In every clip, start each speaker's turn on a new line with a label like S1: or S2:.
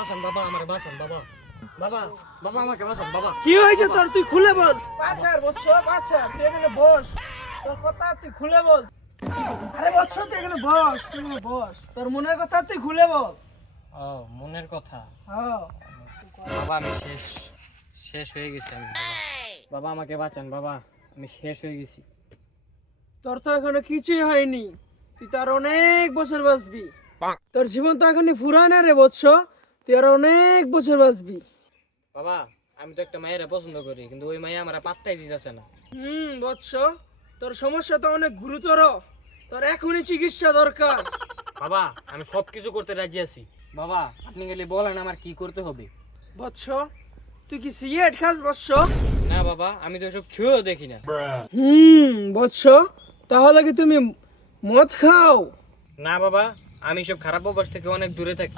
S1: বাঁচান বাবা, আমার বাঁচান বাবা, বাবা বাবা আমাকে বাঁচান বাবা।
S2: কি হয়েছে তোর, তুই খুলে বল। বাচ্চার বৎস, বাচ্চা তুই এখানে বস, তোর কথা তুই খুলে বল। আরে বৎস তুই এখানে বস, তুই এখানে বস, তোর মনের কথা তুই খুলে বল।
S1: ও মনের কথা।
S2: হ্যাঁ
S1: বাবা আমি শেষ, শেষ হয়ে গেছি আমি বাবা। বাবা আমাকে বাঁচান বাবা, আমি শেষ হয়ে গেছি।
S2: তোর তো এখনো কিছুই হয়নি, তুই তো আর অনেক বছর বাঁচবি। তোর জীবন তো এখনই ফুরায় না রে বৎস, তুই আর অনেক বছর বাঁচবি।
S1: বাবা আমি তো একটা মায়ের পছন্দ করি, কিন্তু ওই মাইয়া আমার পাত্তাই দিতেছে না।
S2: বৎস, তোর সমস্যা তো অনেক গুরুতর, তোর এখনই চিকিৎসা দরকার।
S1: বাবা আমি সব কিছু করতে রাজি আছি। বাবা আপনি গেলে বলেন আমার কি করতে হবে।
S2: বৎস, তুই কি সিগারেট খাস বৎস?
S1: না বাবা আমি তো এসব ছুঁয়েও দেখি না।
S2: বৎস, তাহলে কি তুমি মদ খাও?
S1: না বাবা আমি সব খারাপ অভ্যাস থেকে অনেক দূরে থাকি।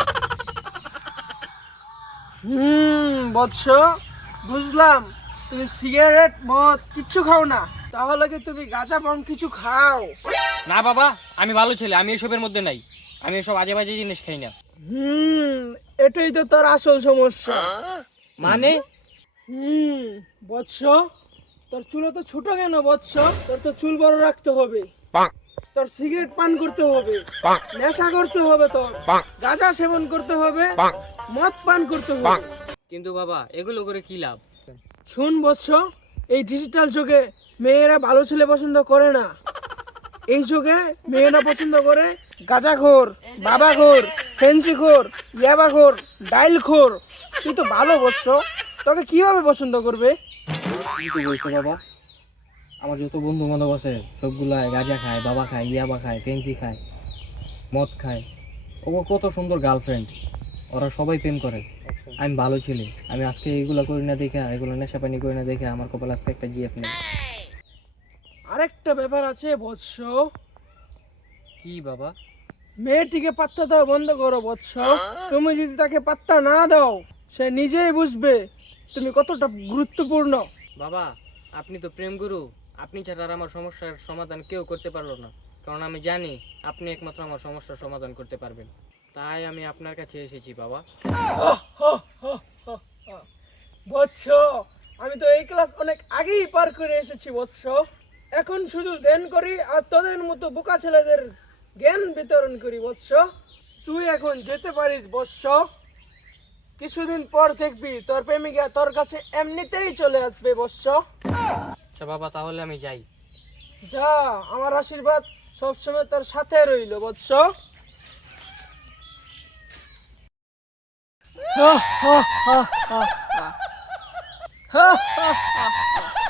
S2: বৎস, বুঝলাম তুমি সিগারেট মদ কিচ্ছু খাও না, তাহলে কি তুমি গাঁজা পান কিছু খাও?
S1: না বাবা আমি ভালো ছেলে, আমি এসবের মধ্যে নাই, আমি এসব আজে বাজে জিনিস খাই না।
S2: এটাই তো তোর আসল সমস্যা।
S1: মানে
S2: বৎস, তোর চুল তো ছোট কেন বৎস? তোর তো চুল বড় রাখতে হবে, তোর সিগারেট পান করতে হবে, নেশা করতে হবে, তোর গাঁজা সেবন করতে হবে, মদ পান করতে হবে।
S1: কিন্তু বাবা এগুলো করে কি লাভ?
S2: শুন বৎস, এই ডিজিটাল যুগে মেয়েরা ভালো ছেলে পছন্দ করে না। এই যুগে মেয়েরা পছন্দ করে গাঁজাখোর, বাবাখোর, ফেন্সিখোর, ইয়াবাখোর, ডাইলখোর। তুই তো ভালো বৎস, তোকে কিভাবে পছন্দ করবে?
S1: কি বলছো বাবা? আমার যত বন্ধু বান্ধব আছে সবগুলাই গাঁজা খায়, বাবা খায়, ইয়াবা খায়, ফেন্সি খায়, মদ খায়। ও কত সুন্দর গার্লফ্রেন্ড, ওরা সবাই প্রেম করে। আমি ভালো ছেলে, আমি আজকে এগুলো করি না দেখে, এগুলো নেশা পানি করি না দেখে আমার কপালে আজকে একটা জিএফ নেই।
S2: আরেকটা ব্যাপার আছে বৎস,
S1: কি বাবা?
S2: মেয়েটিকে পাত্তা দাও বন্ধ করো বৎস। তুমি যদি তাকে পাত্তা না দাও, সে নিজেই বুঝবে তুমি কতটা গুরুত্বপূর্ণ।
S1: বাবা আপনি তো প্রেম গুরু, আপনি ছাড়া আর আমার সমস্যার সমাধান কেউ করতে পারলো না, কারণ আমি জানি আপনি একমাত্র আমার সমস্যার সমাধান করতে পারবেন। তাই আমি আপনার কাছে এসেছি বাবা।
S2: বৎস, আমি তো এই ক্লাস অনেক আগেই পার করে এসেছি বৎস। এখন শুধু ধ্যান করি আর তোদের মতো বোকা ছেলেদের জ্ঞান বিতরণ করি বৎস। তুই এখন যেতে পারিস বৎস, কিছুদিন পর দেখবি তোর প্রেমিকা তোর কাছে এমনিতেই চলে আসবে বৎস।
S1: আচ্ছা বাবা তাহলে আমি যাই।
S2: যা, আমার আশীর্বাদ সবসময় তোর সাথে রইল বৎস। হা হা হা হা হা হা হা হা।